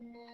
Thank you.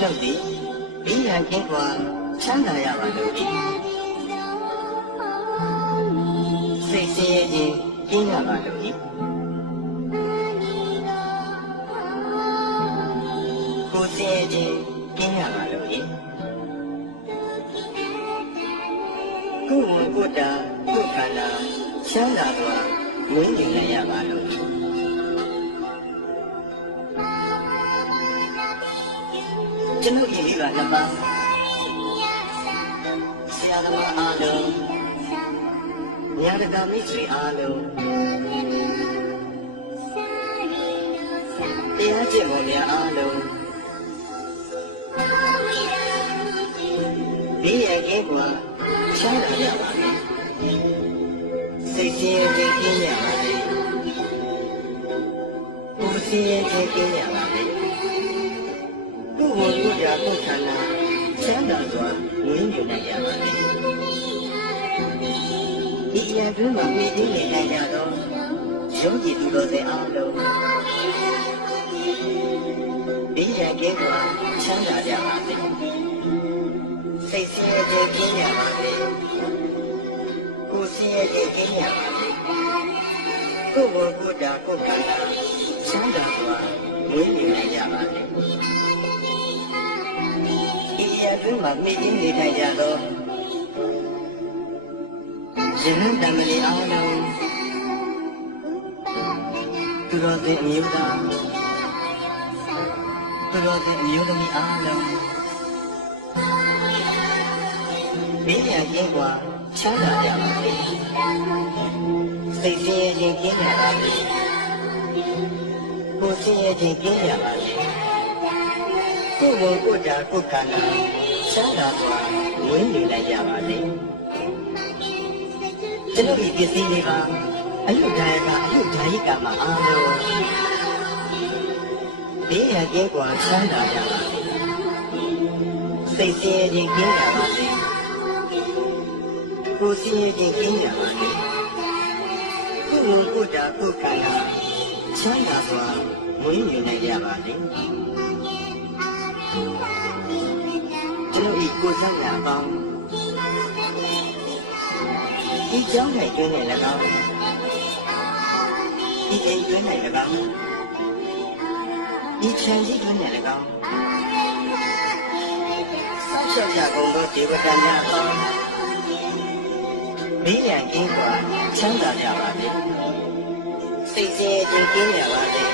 ကျွန်ုပ်သည်ဘေးရန်ကင်းကွာချမ်းသာရပါလို့ဒီစိတ်ဆင်းရဲခြင်းကင်းရပါလို့ဒီကိုယ်ဆင်းရဲခြင်းကင်းရပါလို့ဒီကိုယ်ဝန်ကိုယ်တာကိုယ်ခန္ဓာချမ်းသာစွာမွေးမြူနိုင်ရပါလို့ကျွန်ုပ်ဤမိဘနှစ်ပါးဆရာသမားအားလုံးဉာဏ်တော်မိတ်ဆွေအားလုံးတရားကျင့်ဖို့များအားလုံးဒီရဲ့ကဲကွာချမ်းသာရပါမယ်စိတ်ဆင်းရဲခြင်းကင်းရပါမယ်ကိုယ်ဆင်းရဲခြင်းကင်းရပါမယ်ကိုယ်ဝန်ကိုယ်ရာကိုယ်ခန္ဓာချမ်းသာစွာဝိညာဉ်နိုင်ရပါမယ်ဒီအရာတွင်မှာမိသိနေနိုင်ကြသောယောဂီသူတော်စင်အားလုံးဒီရန်ကဲကွာချမ်းသာကြပါစေစိတ်ဆင်းရဲခြင်းကင်းရပါစေကိုယ်ဆင်းရဲခြင်းကင်းရပါစေကိုယ်ဝန်ကိုယ်ရာကိုယ်ခန္ဓာချမ်းသာစွာဝိညာဉ်နိုင်ကြပါစေဒီအရာတွင်မှာမိသိနေနိုင်ကြသောရှင်ဟန်တမလီအားလုံးသူတော်စင်အမျိုးသားသူတော်စင်အမျိုးသမီးအားလုံးဘေးရန်ကင်းကွာချမ်းသာကြပါစေစိတ်ဆင်းရဲခြင်းကင်းကြပါစေကိုယ်ဆင်းရဲခြင်းကင်းကြပါစေကိုယ်ဝန်ကိုယ်တာကိုယ်ခန္ဓာချမ်းသာစွာဝိညာဉ်နိုင်ကြပါစေကျွန်တော်ဒီပစ္စည်းလေးပါအယုဒ္ဓယကအယုဒ္ဓယိကမှာအားလုံးဘေးရန်ကင်းကွာချမ်းသာကြပါစေစိတ်ဆင်းရဲခြင်းကင်းကြပါစေကိုယ်ဆင်းရဲခြင်းကင်းကြပါစေကိုယ်ဝန်ကိုယ်တာကိုယ်ခန္ဓာချမ်းသာစွာဝိညာဉ်နိုင်ကြပါစေကျွန်တော်ဒီကိုယ်ဆောင်ရာပေါင်းဒီကြောင်း၌တွင်နေ၎င်းဒီအိမ်တွင်၌၎င်းဒီခြံကြီးတွင်၌၎င်းဆောက်ရှောက်ကြကုန်သောဒေဝတာများအပေါင်းဘေးရန်ကင်းစွာချမ်းသာကြပါစေစိတ်ဆင်းရဲခြင်းကင်းကြပါစေ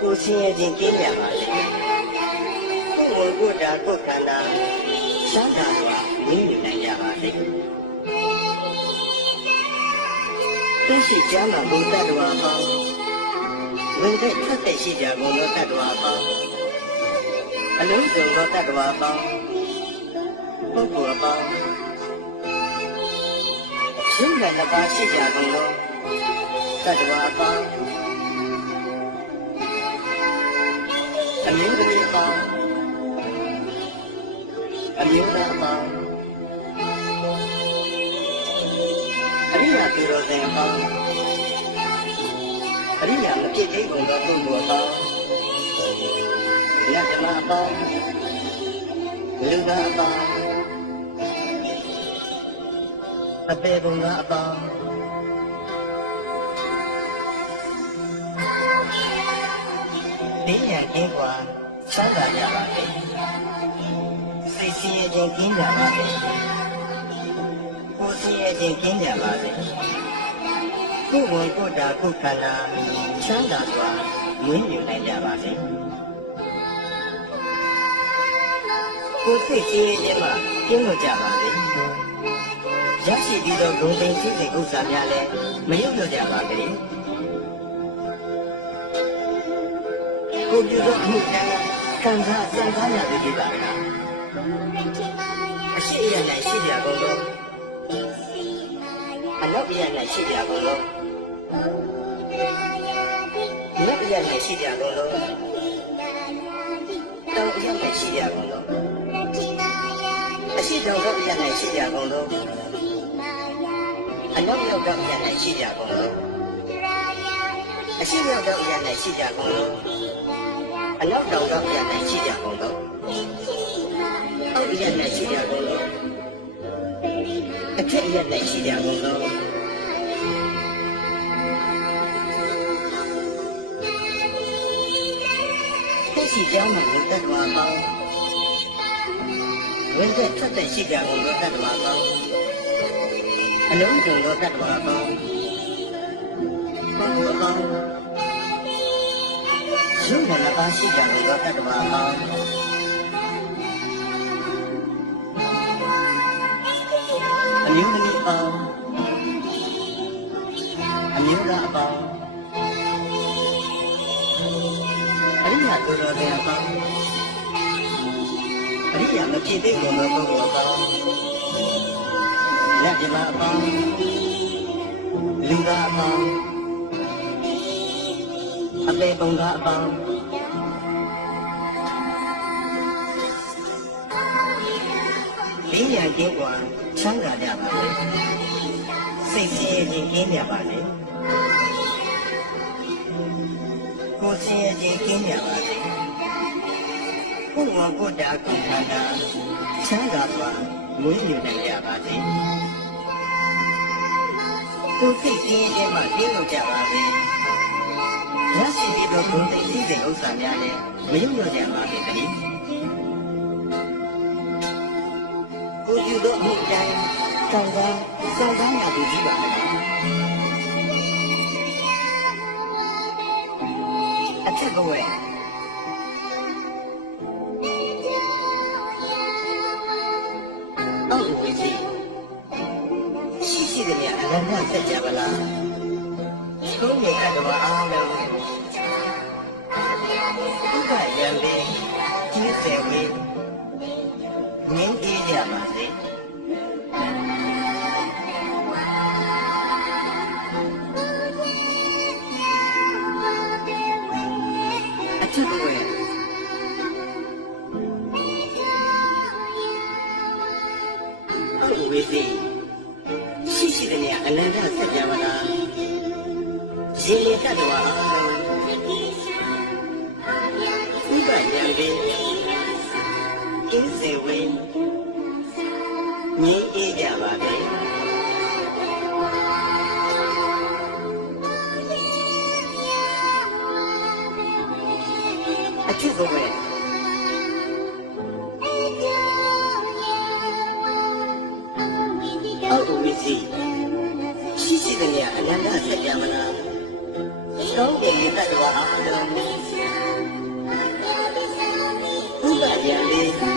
ကိုယ်ဆင်းရဲခြင်းကင်းကြပါစေကိုယ်ဝန်ကိုယ်တာကိုယ်ခန္ဓာချမ်းသာစွာဝိညာဉ်နိုင်ကြပါစေသိရှိကြမှာဘုဒ္ဓတော်အပေါင်းဝင်တဲ့ထွက်တဲ့ရှိကြကုန်သောတတ္တဝါအပေါင်းအလုံးစုံသောတတ္တဝါအပေါင်းပုဂ္ဂိုလ်အပေါင်းရှင်ကနှစ်ပါးရှိကြကုန်သောတတ္တဝါအပေါင်းအမျိုးသမီးအပေါင်းအမျိုးသားအပေါင်းအရိယာသူတော်စင်အပေါင်းအရိယာမဖြစ်သေးကုန်သောပုဂ္ဂိုလ်အပေါင်းနတ်ဓမ္မအပေါင်းလူသားအပေါင်းအပေဘုံသားအပေါင်းဘေးရန်ကင်းကွာချမ်းသာကြပါစေစိတ်ဆင်းရဲခြင်းကင်းကြပါစေကိုယ်ဆင်းရဲခြင်းကင်းကြပါစေကိုယ်ဝန်ကိုယ်တာကိုယ်ခန္ဓာချမ်းသာစွာဝိညာဉ်နိုင်ကြပါစေကိုယ်စိတ်ဆင်းရဲခြင်းမှာကင်းလွတ်ကြပါစေရရှိပြီးသောဂုဏ်သိက္ခာဥစ္စာများလည်းမယုတ်လွတ်ကြပါစေကိုပြုသောအမှုတိုင်းခံစားစံစားရသည်ဖြစ်ပါလားအရှိအယ၌ရှိကြကုန်သောအနောက်အယ၌ရှိကြကုန်သောမြေအယ၌ရှိကြကုန်သောတောင်အယ၌ရှိကြကုန်သောအရှိတောင်သောအယ၌ရှိကြကုန်သောအနောက်ရောက်သောအယ၌ရှိကြကုန်သောအရှိရောက်သောအယ၌ရှိကြကုန်သော အနောက်တောင်ကပြန်နိုင်ရှိကြကုန်တော့အောက်ရက်နဲ့ရှိကြကုန်တော့အထက်ရက်နဲ့ရှိကြကုန်တော့ဖြစ်ရှိကြောင်းမှာတတ်တော်ပေါင်းဝိသက်ထက်တဲ့ရှိကြကုန်တော့တတ်တော်ပေါင်းအလုံးစုံတော့တတ်တော်ပေါင်းပုဂ္ဂိုလ်ပေါင်းရုပ်နဲ့ပါရှိကြကုန်တော့တတ်တော်ပေါင်းအမျိုးသမီးပေါင်းအမျိုးသားပေါင်းအရိယာသူတော်တရားပေါင်းအရိယာမဖြစ်သေးကုန်သောပုဂ္ဂိုလ်ပေါင်းလက်ပြမအပေါင်းလူသားအပေါင်းအပေပုံသားအပေါင်းလေးရကင်းกว่าချမ်းသာကြပါလေစိတ်ဆင်းရဲခြင်းကင်းကြပါလေကိုယ်ဆင်းရဲခြင်းကင်းကြပါလေကိုယ်ဝါကိုယ်တာကိုယ်ခန္ဓာချမ်းသာစွာမွေးမြူနိုင်ကြပါစေကိုယ်စိတ်ဆင်းရဲခြင်းမှကင်းလို့ကြပါစေရရှိပြီးတော့ကိုယ်စိတ်ရှိတဲ့ဥစ္စာများနဲ့မယုံကြကြပါစေတည်းကိုယူသောအမှုတိုင်းစောင့်ကားရသူကြီးပါလေအထက်ကဝဲအောက်ဝေစီရှိတဲ့နေရာအလံကဆက်ကြပါလားသုံးနေရတော့အားလုံးဥပ္ပယံလေးကြီးစေဝေးငင်းအေးကြပါစေအထက်ကဝဲအောက်ဝေစီရှိတဲ့နေရာအလံကဆက်ကြပါလားရေလေတတ်တော်အားလုံးဥပ္ပယံလေးကျင်းစေဝေးငြိမ်းအေးကြပါစေအချစ်ကိုပဲအောက်ဝီစီရှိတဲ့နေရာအလံကဆက်ကြမလားသုံးတယ်တတ်တော်အားလုံးဥပ္ပယံလေး